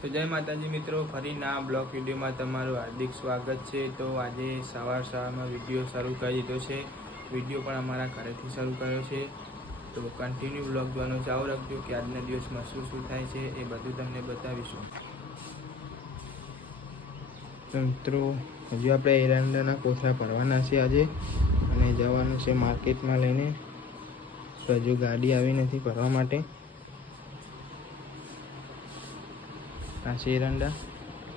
તો જય માતાજી મિત્રો, ફરી ના બ્લોગ વિડીયોમાં તમારું હાર્દિક સ્વાગત છે। તો આજે સવારમાં વિડીયો શરૂ કરી દીધો છે। વિડીયો પણ અમારા ઘરેથી શરૂ કર્યો છે, તો કન્ટિન્યુ બ્લોગ જોવાનું ચાલુ રાખજો કે આજના દિવસમાં શું શું થાય છે એ બધું તમને બતાવીશું। તો મિત્રો, હજુ આપણે એરંડાના કોથળા ભરવાના છે આજે, અને જવાનું છે માર્કેટમાં લઈને। તો હજુ ગાડી આવી નથી ભરવા માટે। આ છે એરંડા।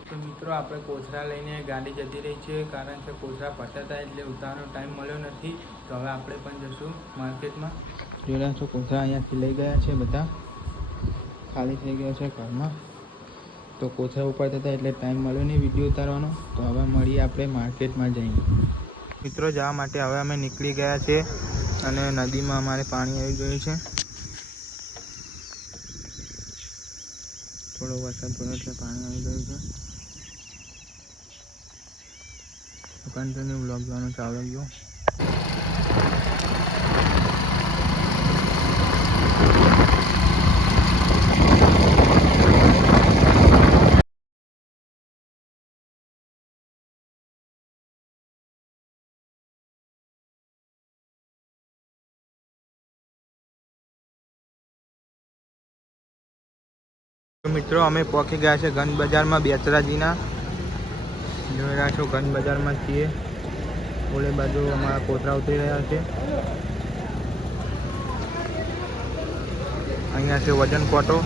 તો મિત્રો, આપણે કોથળા લઈને ગાડી જતી રહી છે, કારણ કે કોથળા ભરતા હતા એટલે ઉતારવાનો ટાઈમ મળ્યો નથી। તો હવે આપણે પણ જશું માર્કેટમાં। જોયા છો, કોથળા અહીંયાથી લઈ ગયા છે, બધા ખાલી થઈ ગયા છે ઘરમાં। તો કોથળા ઉપાડતા હતા એટલે ટાઈમ મળ્યો નહીં વિડીયો ઉતારવાનો। તો હવે મળીએ આપણે માર્કેટમાં જઈને। મિત્રો, જવા માટે હવે અમે નીકળી ગયા છે, અને નદીમાં અમારે પાણી આવી ગયું છે। થોડો વરસાદ પડ્યો એટલે પાણી આવી ગયું છે। કન્ટિન્યુ બ્લોગ જોવાનું ચાલુ રાખજો। મિત્રો, અમે પહોંચી ગયા છે ગંજ બજારમાં બેચરાજીના। જોઈ રહ્યા છો, ગંજ બજારમાં છીએ। ઓલે બાજુ અમારા કોથળા ઉતરી રહ્યા છે। અહીંયા છે વજન કોટો,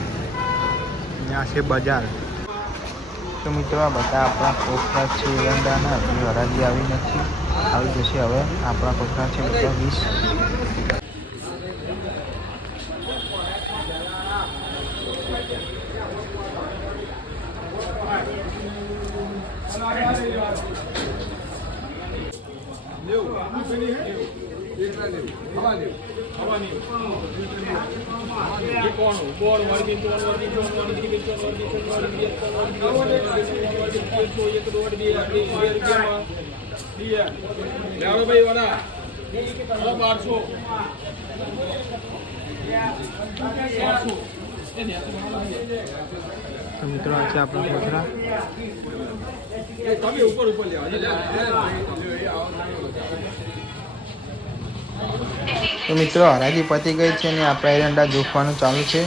અહીંયા છે બજાર। તો મિત્રો, આ બધા આપણા કોથળા છે એરંડાના, હજી હરાજી આવી નથી, આવી જશે હવે। આપણા કોથળા છે બધા 20। તો મિત્રો, આ છે આપણા કોથળા। તો મિત્રો, હરાજી પતી ગઈ છે ને આપણા એરંડા જોખવાનું ચાલુ છે।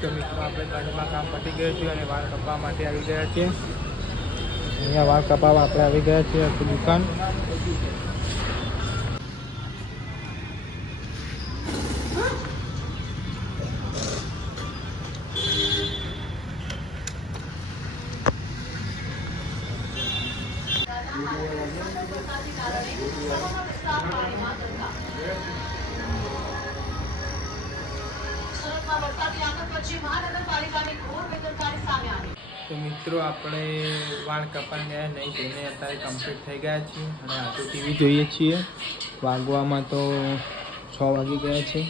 તો મિત્રો, આપણે ગાડીમાં કામ પતી ગયું છે અને વાળ કપાવવા માટે આવી ગયા છીએ। અહીંયા વાળ કપાવવા આપણે આવી ગયા છીએ આખી દુકાન। તો મિત્રો, આપણે વાળ કપાઈને ગયા નહીં ધોઈને અત્યારે કમ્પ્લીટ થઈ ગયા છીએ, અને આ તો ટીવી જોઈએ છીએ। વાગવામાં તો 6 વાગી ગયા છે।